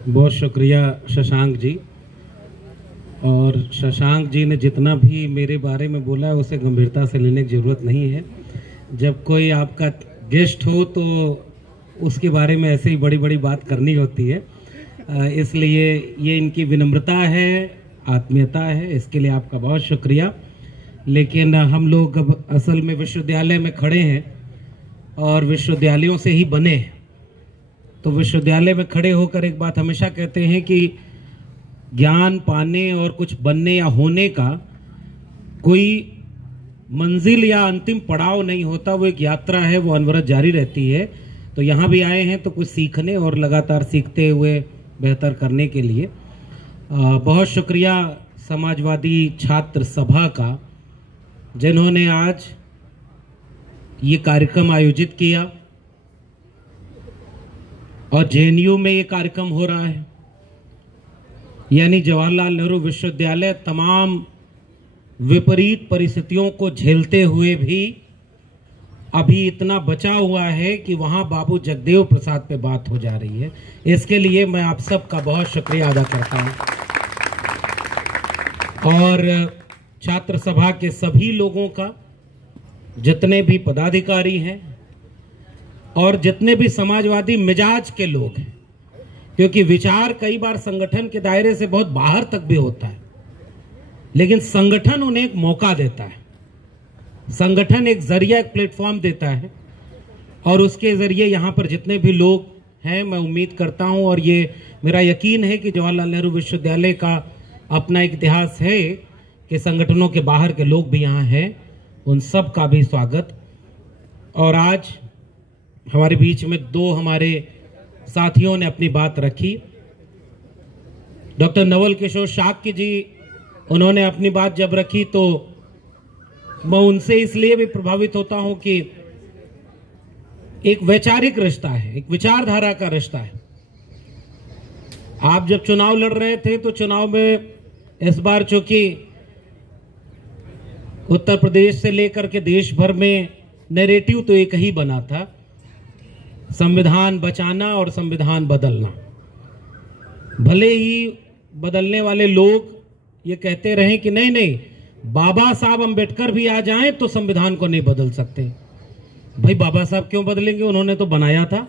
बहुत शुक्रिया शशांक जी। और शशांक जी ने जितना भी मेरे बारे में बोला है उसे गंभीरता से लेने की ज़रूरत नहीं है। जब कोई आपका गेस्ट हो तो उसके बारे में ऐसे ही बड़ी बड़ी बात करनी होती है, इसलिए ये इनकी विनम्रता है, आत्मीयता है, इसके लिए आपका बहुत शुक्रिया। लेकिन हम लोग अब असल में विश्वविद्यालय में खड़े हैं और विश्वविद्यालयों से ही बने हैं, तो विश्वविद्यालय में खड़े होकर एक बात हमेशा कहते हैं कि ज्ञान पाने और कुछ बनने या होने का कोई मंजिल या अंतिम पड़ाव नहीं होता, वो एक यात्रा है, वो अनवरत जारी रहती है। तो यहाँ भी आए हैं तो कुछ सीखने और लगातार सीखते हुए बेहतर करने के लिए बहुत शुक्रिया समाजवादी छात्र सभा का, जिन्होंने आज ये कार्यक्रम आयोजित किया और जेएनयू में ये कार्यक्रम हो रहा है, यानी जवाहरलाल नेहरू विश्वविद्यालय तमाम विपरीत परिस्थितियों को झेलते हुए भी अभी इतना बचा हुआ है कि वहां बाबू जगदेव प्रसाद पे बात हो जा रही है। इसके लिए मैं आप सबका बहुत शुक्रिया अदा करता हूं और छात्र सभा के सभी लोगों का, जितने भी पदाधिकारी हैं और जितने भी समाजवादी मिजाज के लोग हैं, क्योंकि विचार कई बार संगठन के दायरे से बहुत बाहर तक भी होता है, लेकिन संगठन उन्हें एक मौका देता है, संगठन एक जरिया, एक प्लेटफॉर्म देता है और उसके जरिए यहाँ पर जितने भी लोग हैं, मैं उम्मीद करता हूँ और ये मेरा यकीन है कि जवाहरलाल नेहरू विश्वविद्यालय का अपना एक इतिहास है कि संगठनों के बाहर के लोग भी यहाँ हैं, उन सब का भी स्वागत। और आज हमारे बीच में दो हमारे साथियों ने अपनी बात रखी। डॉक्टर नवल किशोर शाक्य जी, उन्होंने अपनी बात जब रखी तो मैं उनसे इसलिए भी प्रभावित होता हूं कि एक वैचारिक रिश्ता है, एक विचारधारा का रिश्ता है। आप जब चुनाव लड़ रहे थे तो चुनाव में इस बार चूंकि उत्तर प्रदेश से लेकर के देश भर में नैरेटिव तो एक ही बना था, संविधान बचाना और संविधान बदलना। भले ही बदलने वाले लोग ये कहते रहे कि नहीं नहीं, बाबा साहब अंबेडकर भी आ जाएं तो संविधान को नहीं बदल सकते। भाई बाबा साहब क्यों बदलेंगे, उन्होंने तो बनाया था।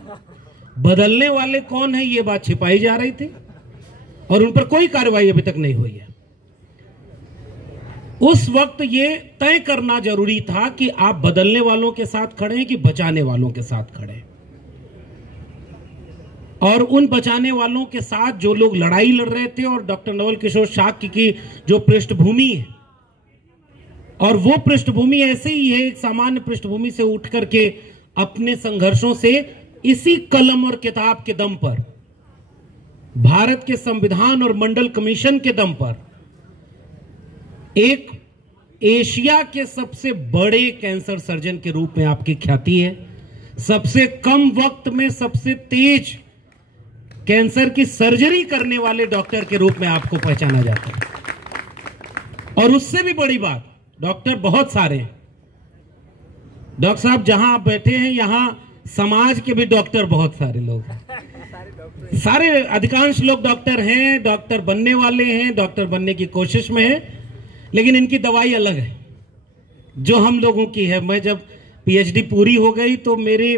बदलने वाले कौन है, ये बात छिपाई जा रही थी और उन पर कोई कार्रवाई अभी तक नहीं हुई है। उस वक्त ये तय करना जरूरी था कि आप बदलने वालों के साथ खड़े हैं कि बचाने वालों के साथ खड़े हैं। और उन बचाने वालों के साथ जो लोग लड़ाई लड़ रहे थे और डॉक्टर नवल किशोर शाक्य की जो पृष्ठभूमि है, और वो पृष्ठभूमि ऐसे ही है, एक सामान्य पृष्ठभूमि से उठ करके अपने संघर्षों से इसी कलम और किताब के दम पर, भारत के संविधान और मंडल कमीशन के दम पर एक एशिया के सबसे बड़े कैंसर सर्जन के रूप में आपकी ख्याति है। सबसे कम वक्त में सबसे तेज कैंसर की सर्जरी करने वाले डॉक्टर के रूप में आपको पहचाना जाता है। और उससे भी बड़ी बात, डॉक्टर बहुत सारे हैं। डॉक्टर साहब जहां आप बैठे हैं, यहां समाज के भी डॉक्टर बहुत सारे लोग हैं। सारे अधिकांश लोग डॉक्टर हैं, डॉक्टर बनने वाले हैं, डॉक्टर बनने की कोशिश में हैं, लेकिन इनकी दवाई अलग है जो हम लोगों की है। मैं जब पीएचडी पूरी हो गई तो मेरी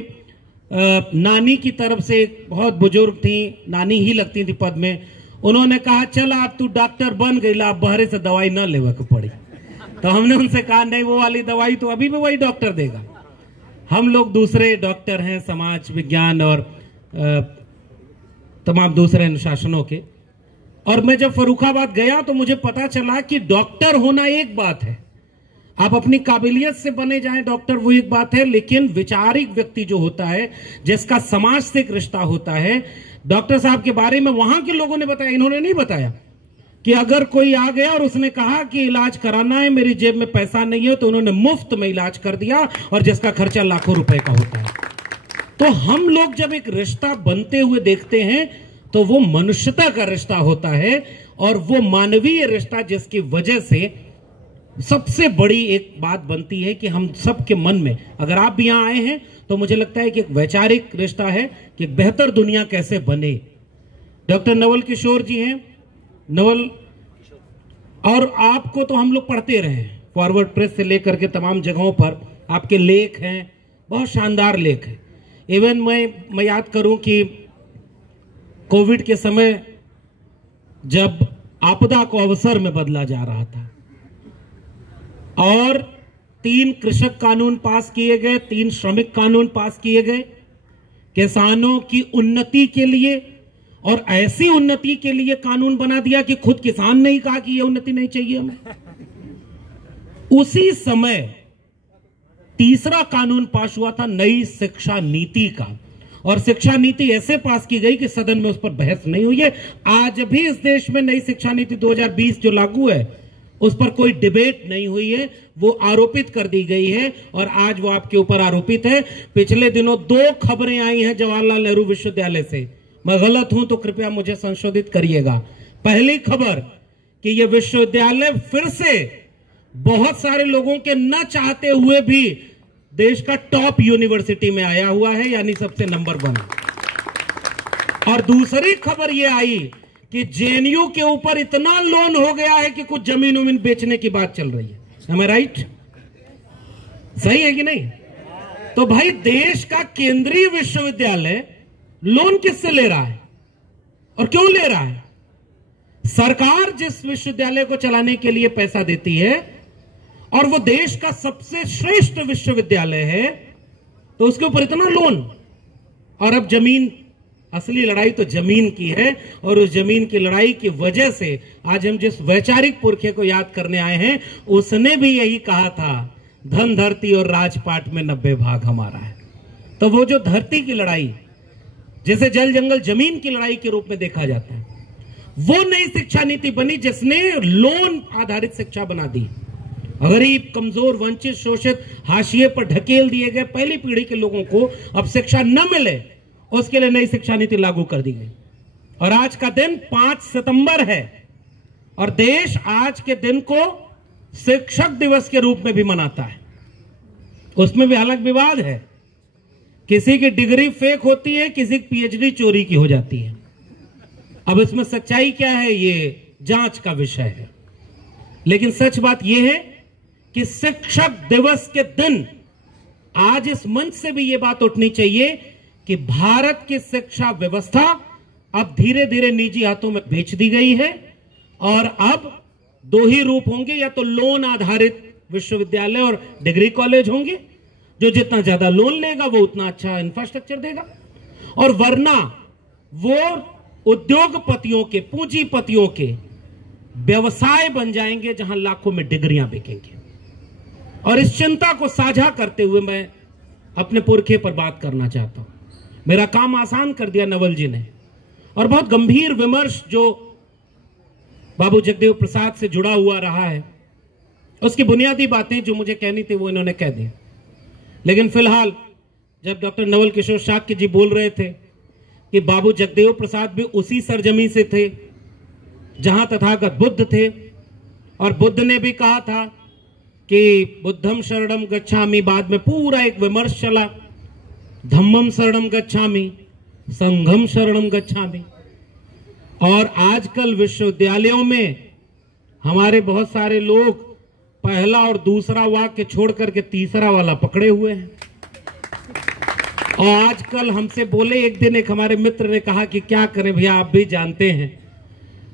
नानी की तरफ से एक बहुत बुजुर्ग थी, नानी ही लगती थी पद में, उन्होंने कहा चल आप तू डॉक्टर बन गई, आप बाहर से दवाई ना लेवा को पड़ी। तो हमने उनसे कहा नहीं, वो वाली दवाई तो अभी भी वही डॉक्टर देगा। हम लोग दूसरे डॉक्टर हैं, समाज विज्ञान और तमाम दूसरे अनुशासनों के। और मैं जब फर्रुखाबाद गया तो मुझे पता चला कि डॉक्टर होना एक बात है, आप अपनी काबिलियत से बने जाएं डॉक्टर, वो एक बात है, लेकिन विचारिक व्यक्ति जो होता है, जिसका समाज से एक रिश्ता होता है। डॉक्टर साहब के बारे में वहां के लोगों ने बताया, इन्होंने नहीं बताया कि अगर कोई आ गया और उसने कहा कि इलाज कराना है, मेरी जेब में पैसा नहीं है, तो उन्होंने मुफ्त में इलाज कर दिया और जिसका खर्चा लाखों रुपए का होता है। तो हम लोग जब एक रिश्ता बनते हुए देखते हैं तो वो मनुष्यता का रिश्ता होता है और वो मानवीय रिश्ता, जिसकी वजह से सबसे बड़ी एक बात बनती है कि हम सबके मन में, अगर आप भी यहां आए हैं तो मुझे लगता है कि एक वैचारिक रिश्ता है कि एक बेहतर दुनिया कैसे बने। डॉक्टर नवल किशोर जी हैं, नवल, और आपको तो हम लोग पढ़ते रहे हैं, फॉरवर्ड प्रेस से लेकर के तमाम जगहों पर आपके लेख हैं, बहुत शानदार लेख हैं। इवन मैं याद करूं कि कोविड के समय जब आपदा को अवसर में बदला जा रहा था और 3 कृषक कानून पास किए गए, 3 श्रमिक कानून पास किए गए किसानों की उन्नति के लिए, और ऐसी उन्नति के लिए कानून बना दिया कि खुद किसान ने ही कहा कि यह उन्नति नहीं चाहिए हमें। उसी समय तीसरा कानून पास हुआ था नई शिक्षा नीति का, और शिक्षा नीति ऐसे पास की गई कि सदन में उस पर बहस नहीं हुई है। आज भी इस देश में नई शिक्षा नीति 2020 जो लागू है उस पर कोई डिबेट नहीं हुई है, वो आरोपित कर दी गई है और आज वो आपके ऊपर आरोपित है। पिछले दिनों 2 खबरें आई हैं जवाहरलाल नेहरू विश्वविद्यालय से, मैं गलत हूं तो कृपया मुझे संशोधित करिएगा। पहली खबर कि यह विश्वविद्यालय फिर से बहुत सारे लोगों के न चाहते हुए भी देश का टॉप यूनिवर्सिटी में आया हुआ है, यानी सबसे नंबर 1। और दूसरी खबर यह आई कि जेएनयू के ऊपर इतना लोन हो गया है कि कुछ जमीन उमीन बेचने की बात चल रही है। Am I right? सही है कि नहीं? तो भाई देश का केंद्रीय विश्वविद्यालय लोन किससे ले रहा है और क्यों ले रहा है? सरकार जिस विश्वविद्यालय को चलाने के लिए पैसा देती है और वो देश का सबसे श्रेष्ठ विश्वविद्यालय है, तो उसके ऊपर इतना लोन। और अब जमीन, असली लड़ाई तो जमीन की है, और उस जमीन की लड़ाई की वजह से आज हम जिस वैचारिक पुरखे को याद करने आए हैं उसने भी यही कहा था, धन धरती और राजपाट में 90 भाग हमारा है। तो वो जो धरती की लड़ाई, जिसे जल जंगल जमीन की लड़ाई के रूप में देखा जाता है, वो नई शिक्षा नीति बनी जिसने लोन आधारित शिक्षा बना दी। गरीब, कमजोर, वंचित, शोषित, हाशिए पर ढकेल दिए गए पहली पीढ़ी के लोगों को अब शिक्षा न मिले, उसके लिए नई शिक्षा नीति लागू कर दी गई। और आज का दिन 5 सितंबर है और देश आज के दिन को शिक्षक दिवस के रूप में भी मनाता है। उसमें भी अलग विवाद है, किसी की डिग्री फेक होती है, किसी की पीएचडी चोरी की हो जाती है। अब इसमें सच्चाई क्या है ये जांच का विषय है, लेकिन सच बात यह है कि शिक्षक दिवस के दिन आज इस मंच से भी यह बात उठनी चाहिए कि भारत की शिक्षा व्यवस्था अब धीरे धीरे निजी हाथों में बेच दी गई है और अब 2 ही रूप होंगे, या तो लोन आधारित विश्वविद्यालय और डिग्री कॉलेज होंगे, जो जितना ज्यादा लोन लेगा वो उतना अच्छा इंफ्रास्ट्रक्चर देगा, और वरना वो उद्योगपतियों के, पूंजीपतियों के व्यवसाय बन जाएंगे जहां लाखों में डिग्रियां बिकेंगी। और इस चिंता को साझा करते हुए मैं अपने पुरखे पर बात करना चाहता हूं। मेरा काम आसान कर दिया नवल जी ने, और बहुत गंभीर विमर्श जो बाबू जगदेव प्रसाद से जुड़ा हुआ रहा है, उसकी बुनियादी बातें जो मुझे कहनी थी वो इन्होंने कह दी। लेकिन फिलहाल जब डॉक्टर नवल किशोर शाक्य जी बोल रहे थे कि बाबू जगदेव प्रसाद भी उसी सरजमी से थे जहां तथागत बुद्ध थे, और बुद्ध ने भी कहा था कि बुद्धम शरणम गच्छामि, बाद में पूरा एक विमर्श चला, धम्मम शरणम गच्छामि, संघम शरणम गच्छामि। और आजकल विश्वविद्यालयों में हमारे बहुत सारे लोग पहला और दूसरा वाक्य छोड़ करके तीसरा वाला पकड़े हुए हैं। और आजकल हमसे बोले, एक दिन एक हमारे मित्र ने कहा कि क्या करें भैया, आप भी जानते हैं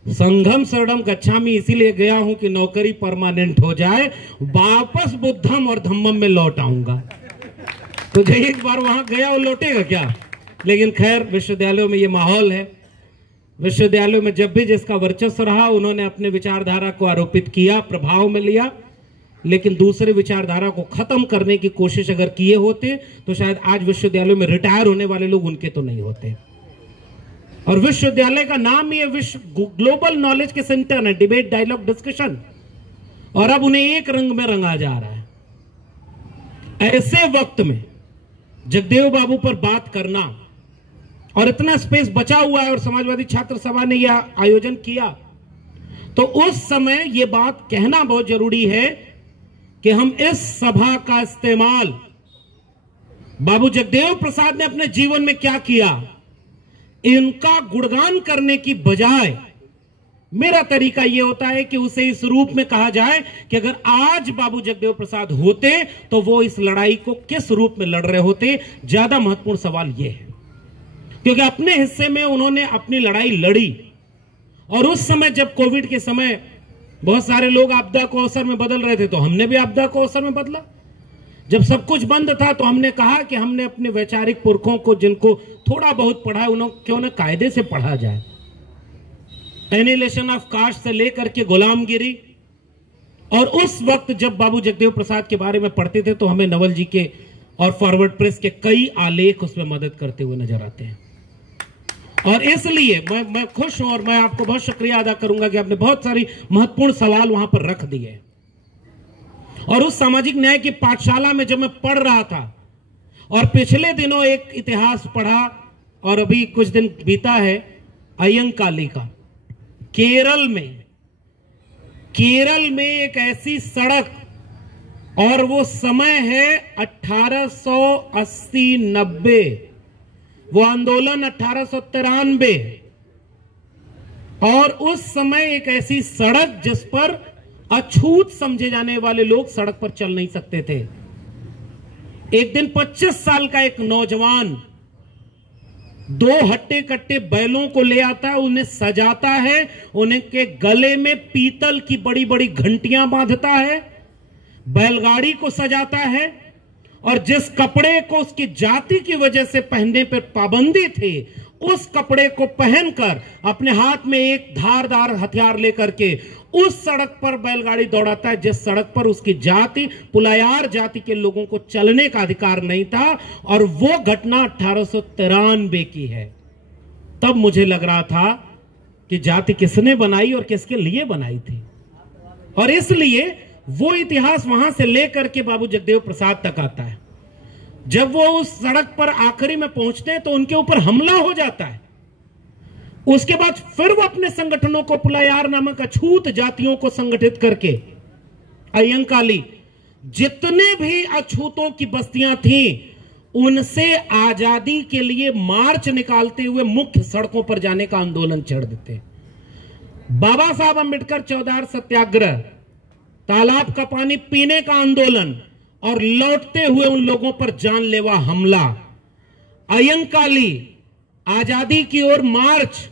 संघम शरणम गच्छामि इसीलिए गया हूं कि नौकरी परमानेंट हो जाए, वापस बुद्धम और धम्मम में लौट आऊंगा। तो जो एक बार वहां गया वो लौटेगा क्या? लेकिन खैर, विश्वविद्यालयों में ये माहौल है। विश्वविद्यालयों में जब भी जिसका वर्चस्व रहा उन्होंने अपने विचारधारा को आरोपित किया, प्रभाव में लिया, लेकिन दूसरे विचारधारा को खत्म करने की कोशिश अगर किए होते तो शायद आज विश्वविद्यालयों में रिटायर होने वाले लोग उनके तो नहीं होते। और विश्वविद्यालय का नाम ही विश्व ग्लोबल नॉलेज के सेंटर है, डिबेट, डायलॉग, डिस्कशन, और अब उन्हें एक रंग में रंगा जा रहा है। ऐसे वक्त में जगदेव बाबू पर बात करना, और इतना स्पेस बचा हुआ है और समाजवादी छात्र सभा ने यह आयोजन किया, तो उस समय यह बात कहना बहुत जरूरी है कि हम इस सभा का इस्तेमाल बाबू जगदेव प्रसाद ने अपने जीवन में क्या किया, इनका गुणगान करने की बजाय मेरा तरीका यह होता है कि उसे इस रूप में कहा जाए कि अगर आज बाबू जगदेव प्रसाद होते तो वो इस लड़ाई को किस रूप में लड़ रहे होते। ज्यादा महत्वपूर्ण सवाल यह है क्योंकि अपने हिस्से में उन्होंने अपनी लड़ाई लड़ी और उस समय जब कोविड के समय बहुत सारे लोग आपदा को अवसर में बदल रहे थे तो हमने भी आपदा को अवसर में बदला। जब सब कुछ बंद था तो हमने कहा कि हमने अपने वैचारिक पुरखों को जिनको थोड़ा बहुत पढ़ा है उन्हें क्यों ना कायदे से पढ़ा जाए। एनिहिलेशन ऑफ कास्ट से लेकर के गुलामगिरी, और उस वक्त जब बाबू जगदेव प्रसाद के बारे में पढ़ते थे तो हमें नवल जी के और फॉरवर्ड प्रेस के कई आलेख उसमें मदद करते हुए नजर आते हैं। और इसलिए मैं खुश हूं और मैं आपको बहुत शुक्रिया अदा करूंगा कि आपने बहुत सारी महत्वपूर्ण सवाल वहां पर रख दिए। और उस सामाजिक न्याय की पाठशाला में जब मैं पढ़ रहा था और पिछले दिनों एक इतिहास पढ़ा और अभी कुछ दिन बीता है अयंकाली का, केरल में एक ऐसी सड़क, और वो समय है 1880-90, वो आंदोलन 1893, और उस समय एक ऐसी सड़क जिस पर अछूत समझे जाने वाले लोग सड़क पर चल नहीं सकते थे। एक दिन 25 साल का एक नौजवान 2 हट्टे कट्टे बैलों को ले आता है, उन्हें सजाता है, उनके गले में पीतल की बड़ी बड़ी घंटियां बांधता है, बैलगाड़ी को सजाता है, और जिस कपड़े को उसकी जाति की वजह से पहनने पर पाबंदी थी उस कपड़े को पहनकर अपने हाथ में एक धारदार हथियार लेकर के उस सड़क पर बैलगाड़ी दौड़ाता है जिस सड़क पर उसकी जाति, पुलायार जाति के लोगों को चलने का अधिकार नहीं था। और वो घटना 1893 की है। तब मुझे लग रहा था कि जाति किसने बनाई और किसके लिए बनाई थी। और इसलिए वो इतिहास वहां से लेकर के बाबू जगदेव प्रसाद तक आता है। जब वो उस सड़क पर आखिरी में पहुंचते हैं तो उनके ऊपर हमला हो जाता है। उसके बाद फिर वो अपने संगठनों को, पुलायार नामक अछूत जातियों को संगठित करके अयंकाली, जितने भी अछूतों की बस्तियां थीं उनसे आजादी के लिए मार्च निकालते हुए मुख्य सड़कों पर जाने का आंदोलन छेड़ देते। बाबा साहब अंबेडकर चौधार सत्याग्रह, तालाब का पानी पीने का आंदोलन, और लौटते हुए उन लोगों पर जानलेवा हमला। अयंकाली, आजादी की ओर मार्च,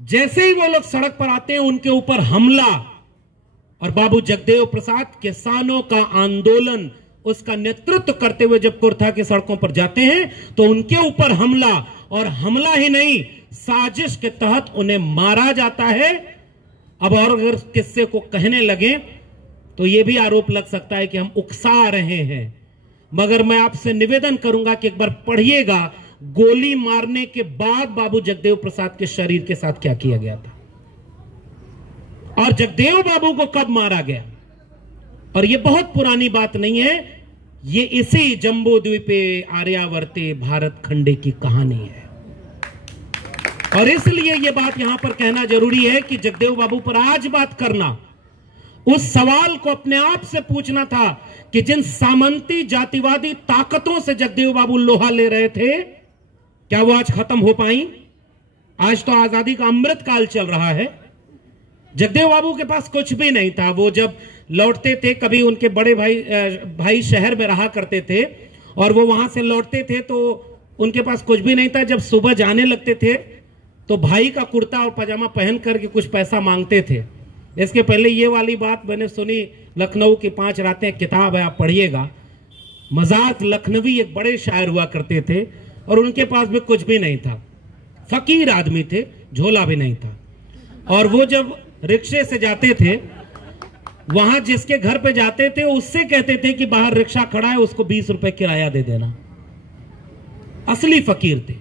जैसे ही वो लोग सड़क पर आते हैं उनके ऊपर हमला। और बाबू जगदेव प्रसाद किसानों का आंदोलन, उसका नेतृत्व करते हुए जब कुर्था की सड़कों पर जाते हैं तो उनके ऊपर हमला, और हमला ही नहीं, साजिश के तहत उन्हें मारा जाता है। अब और अगर किस्से को कहने लगे तो यह भी आरोप लग सकता है कि हम उकसा रहे हैं, मगर मैं आपसे निवेदन करूंगा कि एक बार पढ़िएगा गोली मारने के बाद बाबू जगदेव प्रसाद के शरीर के साथ क्या किया गया था और जगदेव बाबू को कब मारा गया। और यह बहुत पुरानी बात नहीं है, ये इसी जम्बू द्वीपे आर्यावर्ते भारत खंडे की कहानी है। और इसलिए यह बात यहां पर कहना जरूरी है कि जगदेव बाबू पर आज बात करना, उस सवाल को अपने आप से पूछना था कि जिन सामंती जातिवादी ताकतों से जगदेव बाबू लोहा ले रहे थे, क्या वो आज खत्म हो पाई? आज तो आजादी का अमृत काल चल रहा है। जगदेव बाबू के पास कुछ भी नहीं था। वो जब लौटते थे, कभी उनके बड़े भाई शहर में रहा करते थे और वो वहां से लौटते थे तो उनके पास कुछ भी नहीं था। जब सुबह जाने लगते थे तो भाई का कुर्ता और पजामा पहन करके कुछ पैसा मांगते थे। इसके पहले ये वाली बात मैंने सुनी, लखनऊ की 5 रातें किताब है, आप पढ़िएगा। मजाक लखनवी एक बड़े शायर हुआ करते थे और उनके पास भी कुछ भी नहीं था, फकीर आदमी थे, झोला भी नहीं था। और वो जब रिक्शे से जाते थे, वहां जिसके घर पे जाते थे उससे कहते थे कि बाहर रिक्शा खड़ा है, उसको 20 रुपए किराया दे देना। असली फकीर थे।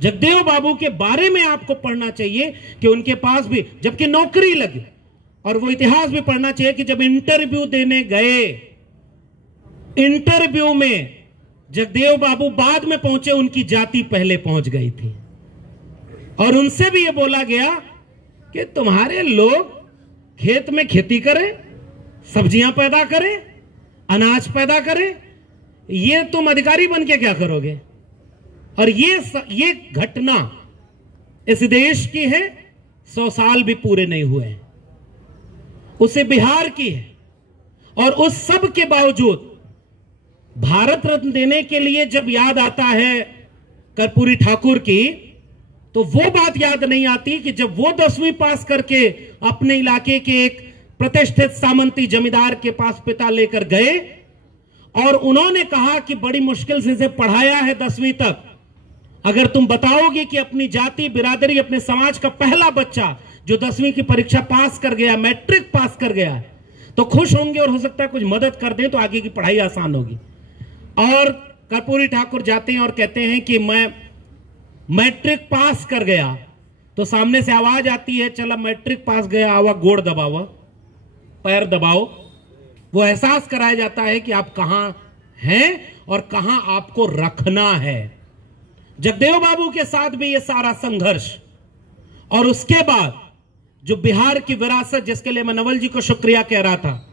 जगदेव बाबू के बारे में आपको पढ़ना चाहिए कि उनके पास भी, जबकि नौकरी लगी, और वो इतिहास भी पढ़ना चाहिए कि जब इंटरव्यू देने गए, इंटरव्यू में जगदेव बाबू बाद में पहुंचे, उनकी जाति पहले पहुंच गई थी। और उनसे भी यह बोला गया कि तुम्हारे लोग खेत में खेती करें, सब्जियां पैदा करें, अनाज पैदा करें, ये तुम अधिकारी बन के क्या करोगे। और ये घटना इस देश की है, 100 साल भी पूरे नहीं हुए हैं। उसे बिहार की है, और उस सब के बावजूद भारत रत्न देने के लिए जब याद आता है कर्पूरी ठाकुर की, तो वो बात याद नहीं आती कि जब वो 10वीं पास करके अपने इलाके के एक प्रतिष्ठित सामंती जमींदार के पास पिता लेकर गए और उन्होंने कहा कि बड़ी मुश्किल से इसे पढ़ाया है 10वीं तक, अगर तुम बताओगे कि अपनी जाति बिरादरी अपने समाज का पहला बच्चा जो 10वीं की परीक्षा पास कर गया, मैट्रिक पास कर गया, तो खुश होंगे और हो सकता है कुछ मदद कर दें तो आगे की पढ़ाई आसान होगी। और कर्पूरी ठाकुर जाते हैं और कहते हैं कि मैं मैट्रिक पास कर गया, तो सामने से आवाज आती है, चला मैट्रिक पास गया, आवा गोड़ दबाओ, पैर दबाओ। वो एहसास कराया जाता है कि आप कहां हैं और कहां आपको रखना है। जगदेव बाबू के साथ भी ये सारा संघर्ष, और उसके बाद जो बिहार की विरासत, जिसके लिए मैं नवल जी को शुक्रिया कह रहा था,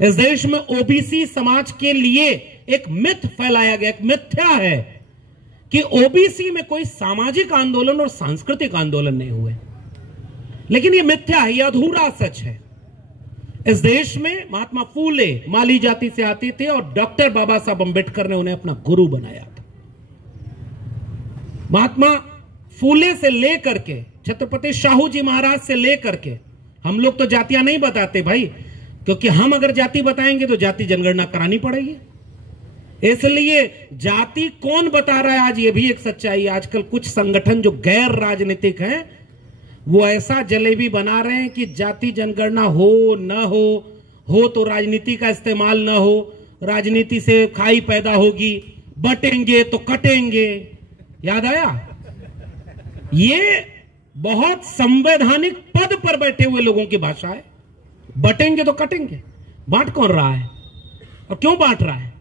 इस देश में ओबीसी समाज के लिए एक मिथ फैलाया गया, एक मिथ्या है कि ओबीसी में कोई सामाजिक आंदोलन और सांस्कृतिक आंदोलन नहीं हुए। लेकिन यह मिथ्या है, यह अधूरा सच है। इस देश में महात्मा फूले माली जाति से आते थे और डॉक्टर बाबा साहब अंबेडकर ने उन्हें अपना गुरु बनाया था। महात्मा फूले से लेकर के छत्रपति शाहू जी महाराज से लेकर के, हम लोग तो जातियां नहीं बताते भाई, क्योंकि हम अगर जाति बताएंगे तो जाति जनगणना करानी पड़ेगी। इसलिए जाति कौन बता रहा है, आज ये भी एक सच्चाई है। आजकल कुछ संगठन जो गैर राजनीतिक हैं वो ऐसा जलेबी बना रहे हैं कि जाति जनगणना हो न हो तो राजनीति का इस्तेमाल न हो, राजनीति से खाई पैदा होगी, बटेंगे तो कटेंगे। याद आया? ये बहुत संवैधानिक पद पर बैठे हुए लोगों की भाषा है। बटेंगे तो कटेंगे। बांट कौन रहा है और क्यों बांट रहा है?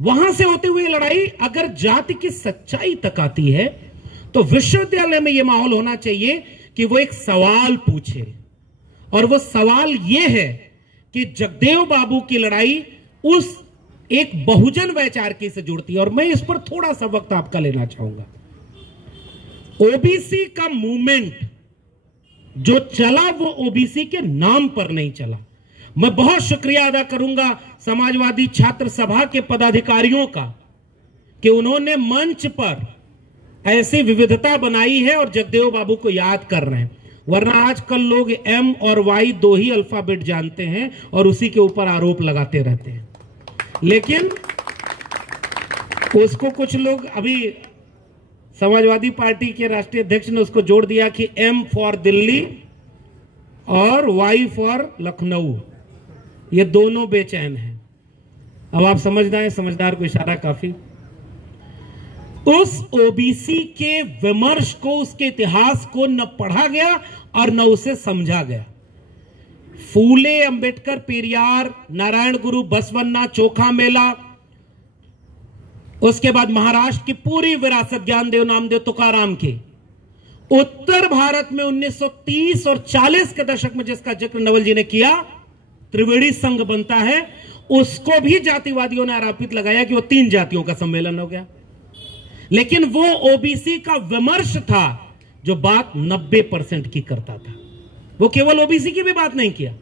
वहां से होते हुए लड़ाई अगर जाति की सच्चाई तक आती है तो विश्वविद्यालय में यह माहौल होना चाहिए कि वो एक सवाल पूछे, और वो सवाल ये है कि जगदेव बाबू की लड़ाई उस एक बहुजन वैचारिकी से जुड़ती है। और मैं इस पर थोड़ा सा वक्त आपका लेना चाहूंगा। ओबीसी का मूवमेंट जो चला वो ओबीसी के नाम पर नहीं चला। मैं बहुत शुक्रिया अदा करूंगा समाजवादी छात्र सभा के पदाधिकारियों का कि उन्होंने मंच पर ऐसी विविधता बनाई है और जगदेव बाबू को याद कर रहे हैं। वरना आजकल लोग एम और वाई 2 ही अल्फाबेट जानते हैं और उसी के ऊपर आरोप लगाते रहते हैं। लेकिन उसको कुछ लोग, अभी समाजवादी पार्टी के राष्ट्रीय अध्यक्ष ने उसको जोड़ दिया कि एम फॉर दिल्ली और वाई फॉर लखनऊ, ये दोनों बेचैन हैं। अब आप समझना है, समझदार को इशारा काफी। उस ओबीसी के विमर्श को, उसके इतिहास को न पढ़ा गया और न उसे समझा गया। फूले, अंबेडकर, पेरियार, नारायण गुरु, बसवन्ना, चोखा मेला, उसके बाद महाराष्ट्र की पूरी विरासत ज्ञानदेव, नामदेव, तुकाराम की, उत्तर भारत में 1930 और 40 के दशक में जिसका जिक्र नवल जी ने किया, त्रिवेणी संघ बनता है, उसको भी जातिवादियों ने आरोपित लगाया कि वो 3 जातियों का सम्मेलन हो गया। लेकिन वो ओबीसी का विमर्श था जो बात 90% की करता था। वो केवल ओबीसी की भी बात नहीं किया।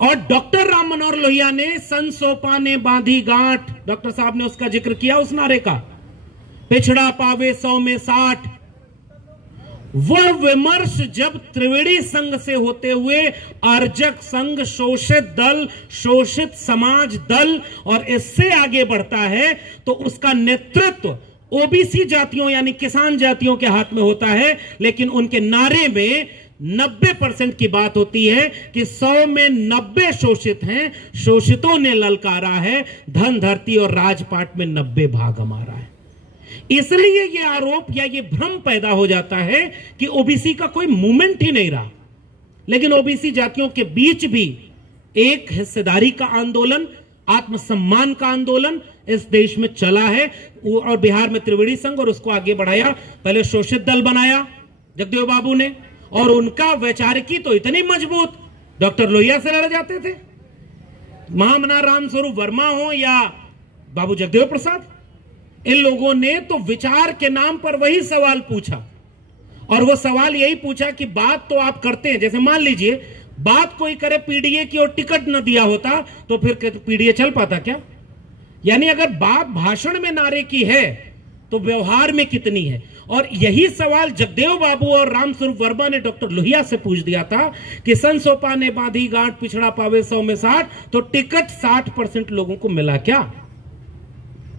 और डॉक्टर राम मनोहर लोहिया ने सन सोपा ने बांधी गांठ, डॉक्टर साहब ने उसका जिक्र किया, उस नारे का, पिछड़ा पावे 100 में 60। वो विमर्श जब त्रिवेणी संघ से होते हुए अर्जक संघ, शोषित दल, शोषित समाज दल और इससे आगे बढ़ता है तो उसका नेतृत्व ओबीसी जातियों यानी किसान जातियों के हाथ में होता है। लेकिन उनके नारे में 90% की बात होती है कि 100 में 90 शोषित हैं, शोषितों ने ललकारा है, धन धरती और राजपाट में 90 भाग हमारा है। इसलिए यह आरोप या ये भ्रम पैदा हो जाता है कि ओबीसी का कोई मूवमेंट ही नहीं रहा। लेकिन ओबीसी जातियों के बीच भी एक हिस्सेदारी का आंदोलन, आत्मसम्मान का आंदोलन इस देश में चला है। और बिहार में त्रिवेणी संघ और उसको आगे बढ़ाया, पहले शोषित दल बनाया जगदेव बाबू ने, और उनका वैचारिकी तो इतनी मजबूत, डॉक्टर लोहिया से लड़ जाते थे। महामना राम स्वरूप वर्मा हो या बाबू जगदेव प्रसाद, इन लोगों ने तो विचार के नाम पर वही सवाल पूछा और वो सवाल यही पूछा कि बात तो आप करते हैं, जैसे मान लीजिए बात कोई करे पीडीए की और टिकट न दिया होता तो फिर पीडीए चल पाता क्या? यानी अगर बात भाषण में नारे की है तो व्यवहार में कितनी है? और यही सवाल जगदेव बाबू और रामस्वरूप वर्मा ने डॉक्टर लोहिया से पूछ दिया था कि सन सोपा ने बांधी गांठ पिछड़ा पावे 100 में 60, तो टिकट 60% लोगों को मिला क्या?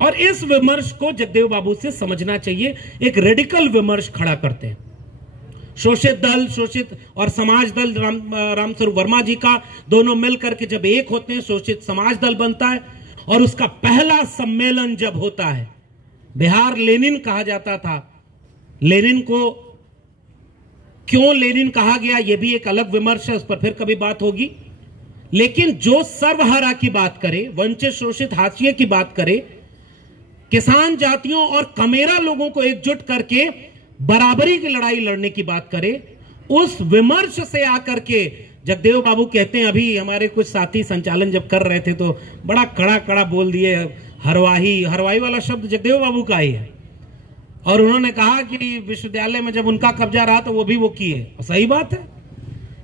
और इस विमर्श को जगदेव बाबू से समझना चाहिए। एक रेडिकल विमर्श खड़ा करते हैं। शोषित दल, शोषित और समाज दल रामस्वरूप वर्मा जी का, दोनों मिलकर के जब एक होते हैं शोषित समाज दल बनता है। और उसका पहला सम्मेलन जब होता है, बिहार लेनिन कहा जाता था। लेनिन को क्यों लेनिन कहा गया यह भी एक अलग विमर्श है, उस पर फिर कभी बात होगी। लेकिन जो सर्वहारा की बात करे, वंचित शोषित हाशिए की बात करे, किसान जातियों और कमेरा लोगों को एकजुट करके बराबरी की लड़ाई लड़ने की बात करे, उस विमर्श से आकर के जगदेव बाबू कहते हैं, अभी हमारे कुछ साथी संचालन जब कर रहे थे तो बड़ा कड़ा कड़ा बोल दिए, हरवाही वाला शब्द जगदेव बाबू का ही है। और उन्होंने कहा कि विश्वविद्यालय में जब उनका कब्जा रहा तो वो भी वो किए। सही बात है,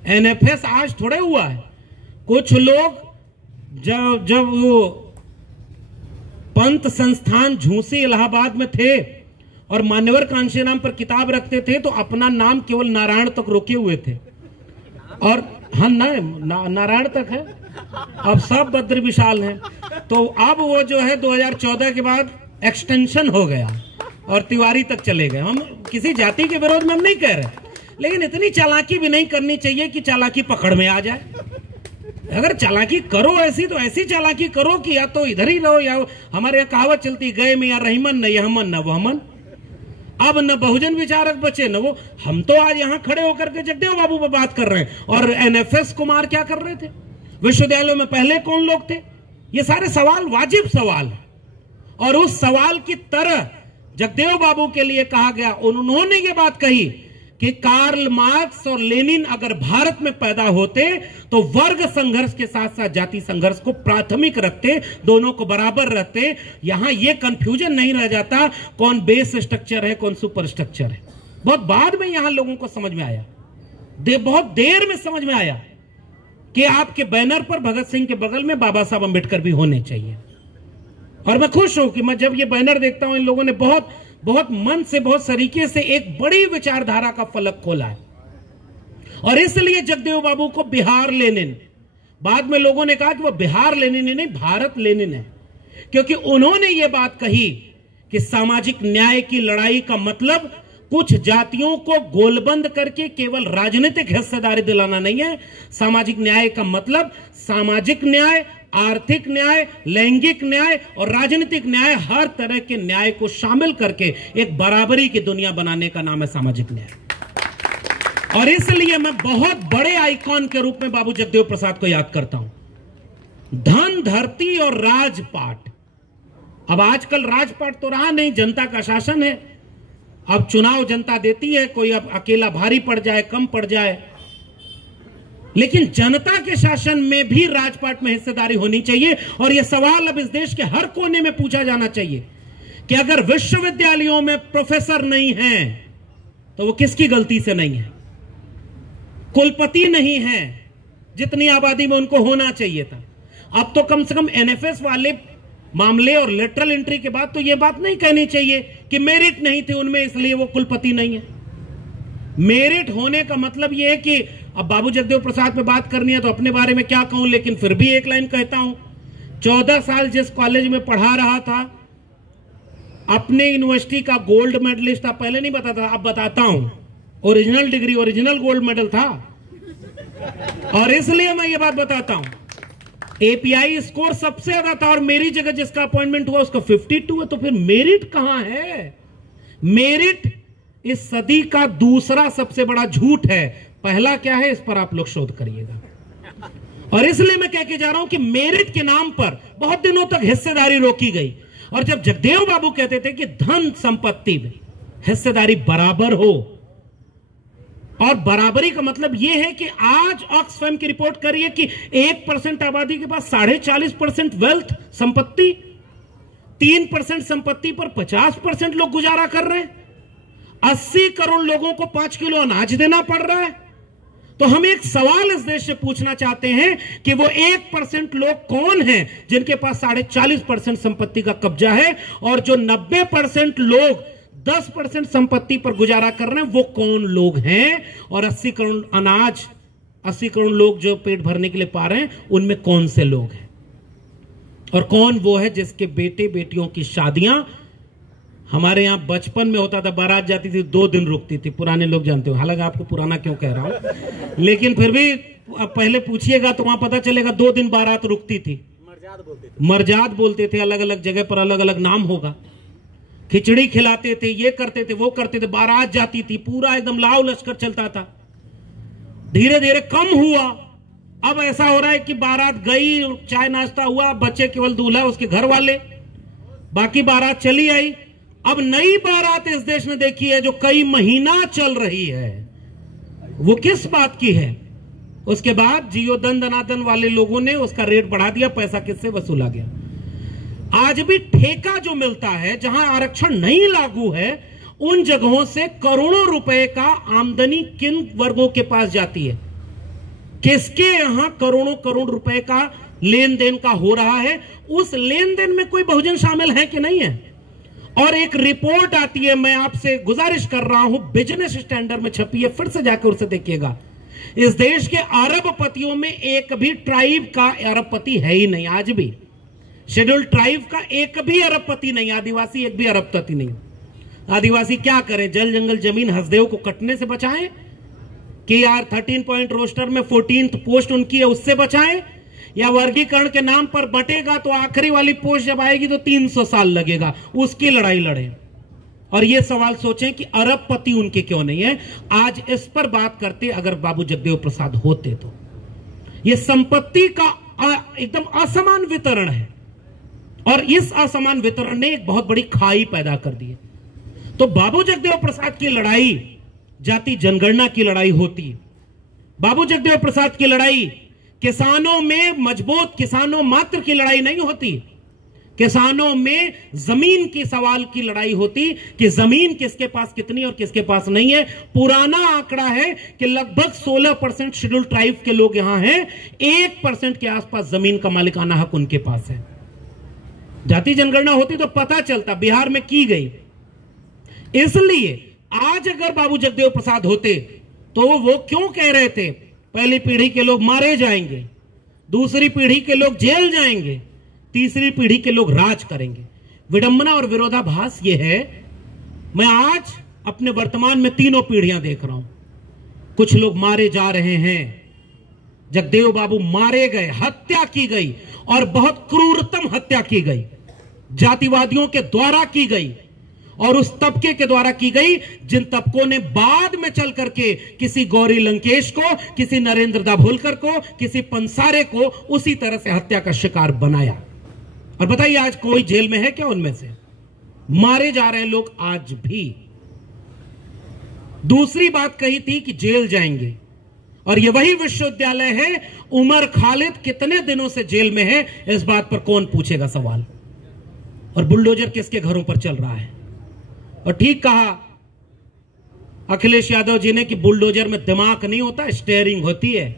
एनएफएस आज थोड़े हुआ है। कुछ लोग जब वो पंत संस्थान झूसी इलाहाबाद में थे और मान्यवर कांशीराम पर किताब रखते थे तो अपना नाम केवल नारायण तक रोके हुए थे। और हाँ नारायण तक है, अब सब बद्र विशाल हैं। तो अब वो जो है 2014 के बाद एक्सटेंशन हो गया और तिवारी तक चले गए। हम किसी जाति के विरोध में हम नहीं कह रहे, लेकिन इतनी चालाकी भी नहीं करनी चाहिए कि चालाकी पकड़ में आ जाए। अगर चालाकी करो ऐसी तो ऐसी चालाकी करो कि या तो इधर ही रहो, या हमारे यहाँ कहावत चलती, गए में या रहीमन न यहमन न वहमन। अब न बहुजन विचारक बचे न वो। हम तो आज यहाँ खड़े होकर के जगदेव बाबू पर बात कर रहे हैं, और एनएफएस कुमार क्या कर रहे थे? विश्वविद्यालयों में पहले कौन लोग थे? ये सारे सवाल वाजिब सवाल है। और उस सवाल की तरह जगदेव बाबू के लिए कहा गया, उन्होंने ये बात कही कि कार्ल मार्क्स और लेनिन अगर भारत में पैदा होते तो वर्ग संघर्ष के साथ साथ जाति संघर्ष को प्राथमिक रखते, दोनों को बराबर रखते। यहां यह कंफ्यूजन नहीं रह जाता कौन बेस स्ट्रक्चर है कौन सुपर स्ट्रक्चर है। बहुत बाद में यहां लोगों को समझ में आया, बहुत देर में समझ में आया कि आपके बैनर पर भगत सिंह के बगल में बाबा साहब अंबेडकर भी होने चाहिए। और मैं खुश हूं कि मैं जब ये बैनर देखता हूं, इन लोगों ने बहुत मन से, बहुत सरीके से एक बड़ी विचारधारा का फलक खोला है। और इसलिए जगदेव बाबू को बिहार लेनिन, बाद में लोगों ने कहा कि वो बिहार लेनिन ही नहीं भारत लेनिन है, क्योंकि उन्होंने ये बात कही कि सामाजिक न्याय की लड़ाई का मतलब कुछ जातियों को गोलबंद करके केवल राजनीतिक हिस्सेदारी दिलाना नहीं है। सामाजिक न्याय का मतलब सामाजिक न्याय, आर्थिक न्याय, लैंगिक न्याय और राजनीतिक न्याय, हर तरह के न्याय को शामिल करके एक बराबरी की दुनिया बनाने का नाम है सामाजिक न्याय। और इसलिए मैं बहुत बड़े आइकॉन के रूप में बाबू जगदेव प्रसाद को याद करता हूं। धन, धरती और राजपाट। अब आजकल राजपाट तो रहा नहीं, जनता का शासन है। अब चुनाव जनता देती है, कोई अब अकेला भारी पड़ जाए, कम पड़ जाए, लेकिन जनता के शासन में भी राजपाट में हिस्सेदारी होनी चाहिए। और यह सवाल अब इस देश के हर कोने में पूछा जाना चाहिए कि अगर विश्वविद्यालयों में प्रोफेसर नहीं हैं तो वो किसकी गलती से नहीं है? कुलपति नहीं है जितनी आबादी में उनको होना चाहिए था। अब तो कम से कम एनएफएस वाले मामले और लेटरल एंट्री के बाद तो यह बात नहीं कहनी चाहिए कि मेरिट नहीं थे उनमें इसलिए वो कुलपति नहीं है। मेरिट होने का मतलब यह है कि अब बाबू जगदेव प्रसाद पे बात करनी है तो अपने बारे में क्या कहूं, लेकिन फिर भी एक लाइन कहता हूं। 14 साल जिस कॉलेज में पढ़ा रहा था, अपने यूनिवर्सिटी का गोल्ड मेडलिस्ट था। पहले नहीं बताता, अब बताता हूं। Original degree, original gold medal था। और इसलिए मैं ये बात बताता हूं, एपीआई स्कोर सबसे ज्यादा था और मेरी जगह जिसका अपॉइंटमेंट हुआ उसका 52 है। तो फिर मेरिट कहां है? मेरिट इस सदी का दूसरा सबसे बड़ा झूठ है। पहला क्या है, इस पर आप लोग शोध करिएगा। और इसलिए मैं कह के जा रहा हूं कि मेरिट के नाम पर बहुत दिनों तक हिस्सेदारी रोकी गई। और जब जगदेव बाबू कहते थे कि धन संपत्ति में हिस्सेदारी बराबर हो, और बराबरी का मतलब यह है कि आज ऑक्सफैम की रिपोर्ट करिए कि 1% आबादी के पास 40.5% वेल्थ संपत्ति, 3% संपत्ति पर 50% लोग गुजारा कर रहे हैं। 80 करोड़ लोगों को 5 किलो अनाज देना पड़ रहा है। तो हम एक सवाल इस देश से पूछना चाहते हैं कि वो 1% लोग कौन हैं जिनके पास 40.5% संपत्ति का कब्जा है, और जो 90% लोग 10% संपत्ति पर गुजारा कर रहे हैं वो कौन लोग हैं, और 80 करोड़ अनाज 80 करोड़ लोग जो पेट भरने के लिए पा रहे हैं उनमें कौन से लोग हैं, और कौन वो है जिसके बेटे बेटियों की शादियां, हमारे यहां बचपन में होता था बारात जाती थी 2 दिन रुकती थी, पुराने लोग जानते हो, हालांकि आपको पुराना क्यों कह रहा हूं, लेकिन फिर भी पहले पूछिएगा तो वहां पता चलेगा 2 दिन बारात रुकती थी। मरजाद बोलते थे, अलग अलग जगह पर अलग अलग नाम होगा। खिचड़ी खिलाते थे, ये करते थे, वो करते थे, बारात जाती थी, पूरा एकदम लाव लश्कर चलता था। धीरे धीरे कम हुआ, अब ऐसा हो रहा है कि बारात गई, चाय नाश्ता हुआ, बच्चे केवल दूल्हा उसके घर वाले, बाकी बारात चली आई। अब नई बारात इस देश में देखी है जो कई महीना चल रही है, वो किस बात की है? उसके बाद जियो दन दनादन वाले लोगों ने उसका रेट बढ़ा दिया, पैसा किससे वसूला गया। आज भी ठेका जो मिलता है, जहां आरक्षण नहीं लागू है, उन जगहों से करोड़ों रुपए का आमदनी किन वर्गों के पास जाती है, किसके यहां करोड़ों करोड़ रुपए का लेन देन का हो रहा है, उस लेन देन में कोई बहुजन शामिल है कि नहीं है। और एक रिपोर्ट आती है, मैं आपसे गुजारिश कर रहा हूं, बिजनेस स्टैंडर्ड में छपी है, फिर से जाकर उसे देखिएगा। इस देश के अरबपतियों में एक भी ट्राइब का अरबपति है ही नहीं, आज भी शेड्यूल्ड ट्राइब का एक भी अरबपति नहीं, आदिवासी एक भी अरबपति नहीं। आदिवासी क्या करें, जल जंगल जमीन हसदेव को कटने से बचाएं कि यार 13 पॉइंट रोस्टर में 14th पोस्ट उनकी है उससे बचाएं, या वर्गीकरण के नाम पर बटेगा तो आखिरी वाली पोस्ट जब आएगी तो 300 साल लगेगा, उसकी लड़ाई लड़े। और ये सवाल सोचें कि अरबपति उनके क्यों नहीं है। आज इस पर बात करते अगर बाबू जगदेव प्रसाद होते तो ये संपत्ति का एकदम असमान वितरण है, और इस असमान वितरण ने एक बहुत बड़ी खाई पैदा कर दी है। तो बाबू जगदेव प्रसाद की लड़ाई जाति जनगणना की लड़ाई होती, बाबू जगदेव प्रसाद की लड़ाई किसानों में मजबूत किसानों मात्र की लड़ाई नहीं होती, किसानों में जमीन की सवाल की लड़ाई होती कि जमीन किसके पास कितनी और किसके पास नहीं है। पुराना आंकड़ा है कि लगभग 16% शेड्यूल्ड ट्राइब के लोग यहां हैं, 1% के आसपास जमीन का मालिकाना हक उनके पास है। जाति जनगणना होती तो पता चलता, बिहार में की गई। इसलिए आज अगर बाबू जगदेव प्रसाद होते तो वो क्यों कह रहे थे पहली पीढ़ी के लोग मारे जाएंगे, दूसरी पीढ़ी के लोग जेल जाएंगे, तीसरी पीढ़ी के लोग राज करेंगे। विडंबना और विरोधाभास ये है, मैं आज अपने वर्तमान में तीनों पीढ़ियां देख रहा हूं। कुछ लोग मारे जा रहे हैं, जगदेव बाबू मारे गए, हत्या की गई, और बहुत क्रूरतम हत्या की गई, जातिवादियों के द्वारा की गई, और उस तबके के द्वारा की गई जिन तबकों ने बाद में चल करके किसी गौरी लंकेश को, किसी नरेंद्र दाभोलकर को, किसी पंसारे को उसी तरह से हत्या का शिकार बनाया। और बताइए आज कोई जेल में है क्या? उनमें से मारे जा रहे लोग आज भी। दूसरी बात कही थी कि जेल जाएंगे, और ये वही विश्वविद्यालय है, उमर खालिद कितने दिनों से जेल में है, इस बात पर कौन पूछेगा सवाल। और बुलडोजर किसके घरों पर चल रहा है। और ठीक कहा अखिलेश यादव जी ने कि बुलडोजर में दिमाग नहीं होता, स्टीयरिंग होती है।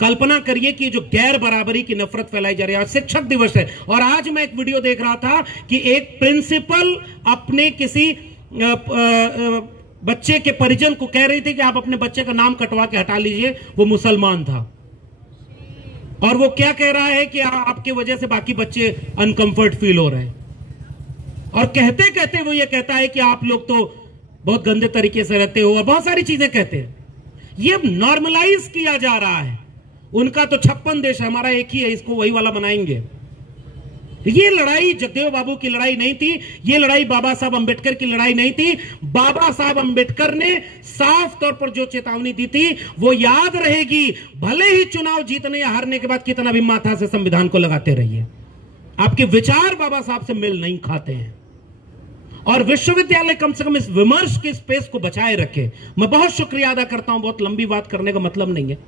कल्पना करिए कि जो गैर बराबरी की नफरत फैलाई जा रही है। आज शिक्षक दिवस है, और आज मैं एक वीडियो देख रहा था कि एक प्रिंसिपल अपने किसी बच्चे के परिजन को कह रही थी कि आप अपने बच्चे का नाम कटवा के हटा लीजिए, वो मुसलमान था। और वो क्या कह रहा है कि आपकी वजह से बाकी बच्चे अनकंफर्ट फील हो रहे हैं। और कहते कहते वो ये कहता है कि आप लोग तो बहुत गंदे तरीके से रहते हो, और बहुत सारी चीजें कहते हैं। ये नॉर्मलाइज किया जा रहा है। उनका तो 56 देश है, हमारा एक ही है, इसको वही वाला बनाएंगे। ये लड़ाई जगदेव बाबू की लड़ाई नहीं थी, ये लड़ाई बाबा साहब अंबेडकर की लड़ाई नहीं थी। बाबा साहब अंबेडकर ने साफ तौर पर जो चेतावनी दी थी वो याद रहेगी, भले ही चुनाव जीतने या हारने के बाद कितना भी माथा से संविधान को लगाते रहिए, आपके विचार बाबा साहब से मेल नहीं खाते हैं। और विश्वविद्यालय कम से कम इस विमर्श के स्पेस को बचाए रखे। मैं बहुत शुक्रिया अदा करता हूं, बहुत लंबी बात करने का मतलब नहीं है।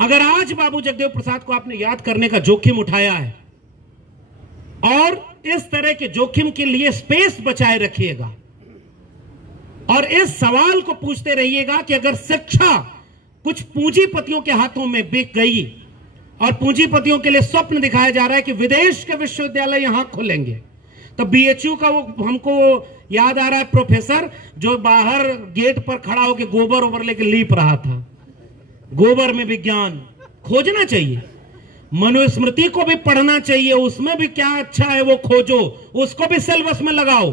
अगर आज बाबू जगदेव प्रसाद को आपने याद करने का जोखिम उठाया है और इस तरह के जोखिम के लिए स्पेस बचाए रखिएगा, और इस सवाल को पूछते रहिएगा कि अगर शिक्षा कुछ पूंजीपतियों के हाथों में बिक गई और पूंजीपतियों के लिए स्वप्न दिखाया जा रहा है कि विदेश के विश्वविद्यालय यहां खुलेंगे, तो बीएचयू का वो हमको याद आ रहा है प्रोफेसर जो बाहर गेट पर खड़ा होकर गोबर ओबर लेके लीप रहा था। गोबर में विज्ञान खोजना चाहिए, मनुस्मृति को भी पढ़ना चाहिए, उसमें भी क्या अच्छा है वो खोजो, उसको भी सिलेबस में लगाओ,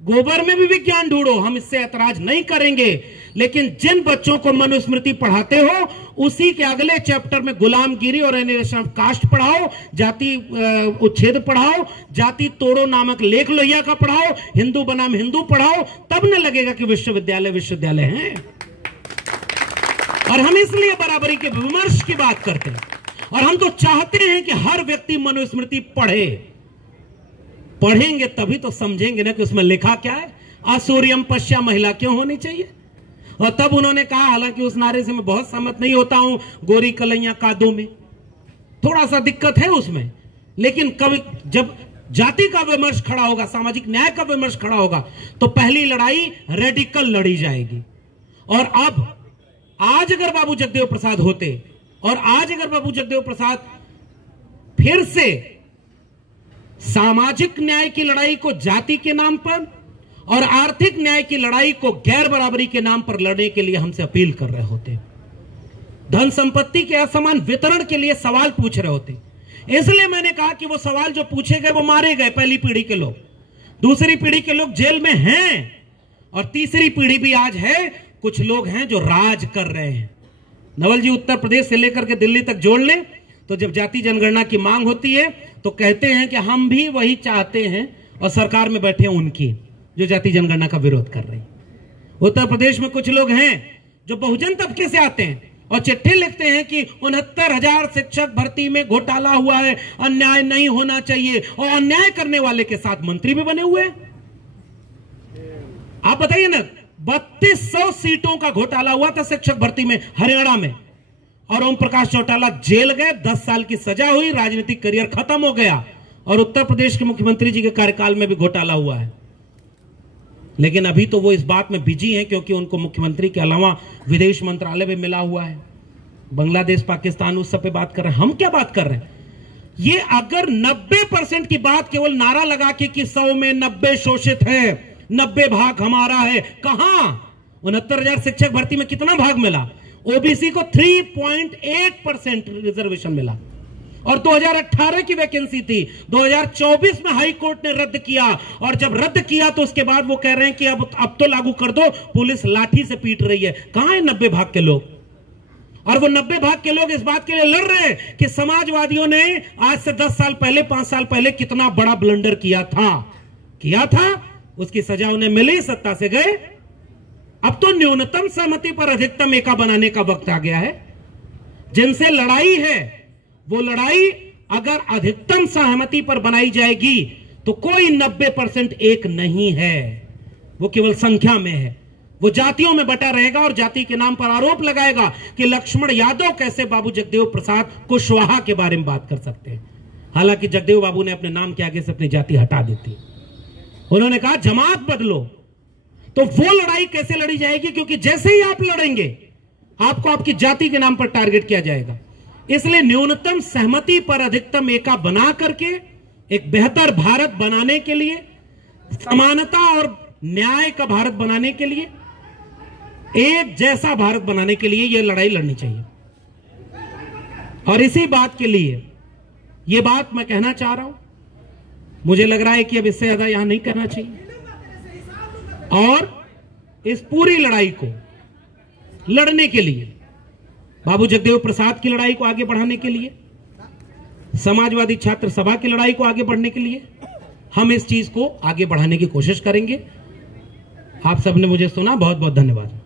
गोबर में भी विज्ञान ढूंढो, हम इससे ऐतराज नहीं करेंगे। लेकिन जिन बच्चों को मनुस्मृति पढ़ाते हो उसी के अगले चैप्टर में गुलामगिरी और एनिमेशन ऑफ कास्ट पढ़ाओ, जाति उच्छेद पढ़ाओ, जाति तोड़ो नामक लेख लोहिया का पढ़ाओ, हिंदू बनाम हिंदू पढ़ाओ, तब न लगेगा कि विश्वविद्यालय विश्वविद्यालय हैं। और हम इसलिए बराबरी के विमर्श की बात करते हैं, और हम तो चाहते हैं कि हर व्यक्ति मनुस्मृति पढ़े। पढ़ेंगे तभी तो समझेंगे ना कि उसमें लिखा क्या है। असूर्यम पश्या महिला क्यों होनी चाहिए। और तब उन्होंने कहा, हालांकि उस नारे से मैं बहुत सहमत नहीं होता हूं, गोरी कलैया कादों में थोड़ा सा दिक्कत है उसमें, लेकिन कभी जब जाति का विमर्श खड़ा होगा, सामाजिक न्याय का विमर्श खड़ा होगा, तो पहली लड़ाई रेडिकल लड़ी जाएगी। और अब आज अगर बाबू जगदेव प्रसाद होते, और आज अगर बाबू जगदेव प्रसाद फिर से सामाजिक न्याय की लड़ाई को जाति के नाम पर और आर्थिक न्याय की लड़ाई को गैर बराबरी के नाम पर लड़ने के लिए हमसे अपील कर रहे होते, धन संपत्ति के असमान वितरण के लिए सवाल पूछ रहे होते, इसलिए मैंने कहा कि वो सवाल जो पूछे गए वो मारे गए। पहली पीढ़ी के लोग, दूसरी पीढ़ी के लोग जेल में हैं, और तीसरी पीढ़ी भी आज है, कुछ लोग हैं जो राज कर रहे हैं। नवल जी उत्तर प्रदेश से लेकर के दिल्ली तक जोड़ लें तो जब जाति जनगणना की मांग होती है तो कहते हैं कि हम भी वही चाहते हैं, और सरकार में बैठे हैं उनकी जो जाति जनगणना का विरोध कर रही। उत्तर प्रदेश में कुछ लोग हैं जो बहुजन तबके से आते हैं और चिट्ठी लिखते हैं कि 69,000 शिक्षक भर्ती में घोटाला हुआ है, अन्याय नहीं होना चाहिए, और अन्याय करने वाले के साथ मंत्री भी बने हुए हैं। आप बताइए ना, 3200 सीटों का घोटाला हुआ था शिक्षक भर्ती में हरियाणा में, और ओम प्रकाश चौटाला जेल गए, 10 साल की सजा हुई, राजनीतिक करियर खत्म हो गया। और उत्तर प्रदेश के मुख्यमंत्री जी के कार्यकाल में भी घोटाला हुआ है, लेकिन अभी तो वो इस बात में बिजी हैं क्योंकि उनको मुख्यमंत्री के अलावा विदेश मंत्रालय भी मिला हुआ है। बांग्लादेश, पाकिस्तान, उस सब पे बात कर रहे हैं। हम क्या बात कर रहे हैं? ये अगर 90% की बात केवल नारा लगा के कि 100 में 90 शोषित है, 90 भाग हमारा है, कहां 69,000 शिक्षक भर्ती में कितना भाग मिला? ओबीसी को 3.8% रिजर्वेशन मिला, और 2018 की वैकेंसी थी, 2024 में हाई कोर्ट ने रद्द किया, और जब रद्द किया तो उसके बाद वो कह रहे हैं कि अब तो लागू कर दो, पुलिस लाठी से पीट रही है। कहां है 90 भाग के लोग? और वो 90 भाग के लोग इस बात के लिए लड़ रहे हैं कि समाजवादियों ने आज से 10 साल पहले, 5 साल पहले कितना बड़ा ब्लंडर किया था, उसकी सजा उन्हें मिली, सत्ता से गए। अब तो न्यूनतम सहमति पर अधिकतम एका बनाने का वक्त आ गया है। जिनसे लड़ाई है वो लड़ाई अगर अधिकतम सहमति पर बनाई जाएगी तो कोई 90% एक नहीं है, वो केवल संख्या में है। वो जातियों में बटा रहेगा और जाति के नाम पर आरोप लगाएगा कि लक्ष्मण यादव कैसे बाबू जगदेव प्रसाद कुशवाहा के बारे में बात कर सकते हैं। हालांकि जगदेव बाबू ने अपने नाम के आगे से अपनी जाति हटा दी थी। उन्होंने कहा जमात बदलो। तो वो लड़ाई कैसे लड़ी जाएगी? क्योंकि जैसे ही आप लड़ेंगे आपको आपकी जाति के नाम पर टारगेट किया जाएगा। इसलिए न्यूनतम सहमति पर अधिकतम एका बना करके एक बेहतर भारत बनाने के लिए, समानता और न्याय का भारत बनाने के लिए, एक जैसा भारत बनाने के लिए यह लड़ाई लड़नी चाहिए। और इसी बात के लिए यह बात मैं कहना चाह रहा हूं। मुझे लग रहा है कि अब इससे ज्यादा यहां नहीं करना चाहिए, और इस पूरी लड़ाई को लड़ने के लिए, बाबू जगदेव प्रसाद की लड़ाई को आगे बढ़ाने के लिए, समाजवादी छात्र सभा की लड़ाई को आगे बढ़ने के लिए हम इस चीज को आगे बढ़ाने की कोशिश करेंगे। आप सबने मुझे सुना, बहुत बहुत धन्यवाद।